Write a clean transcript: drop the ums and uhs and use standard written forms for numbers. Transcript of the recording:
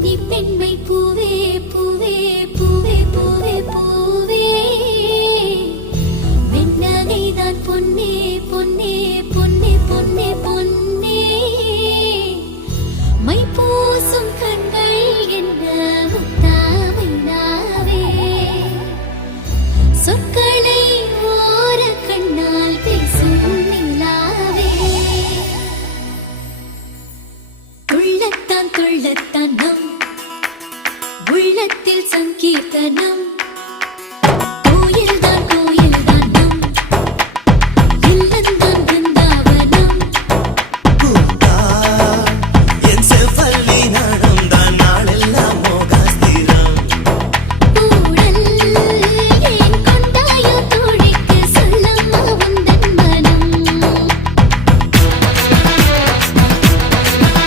கன்னி பெண்மை பூவே பூவே பூவே பூவே பூவே வெண்ணகைதான் பொன்னே பொன்னே பொன்னே பொன்னே பொன்னே மை பூசும் கண்கள் என்ன முத்தாமைனாவே சொற்களை ஓர கண்ணால் பேசும் நிலாவே துள்ளத்தான் துள்ளத்தான் நம் உள்ளத்தில் சங்கீர்த்தனம்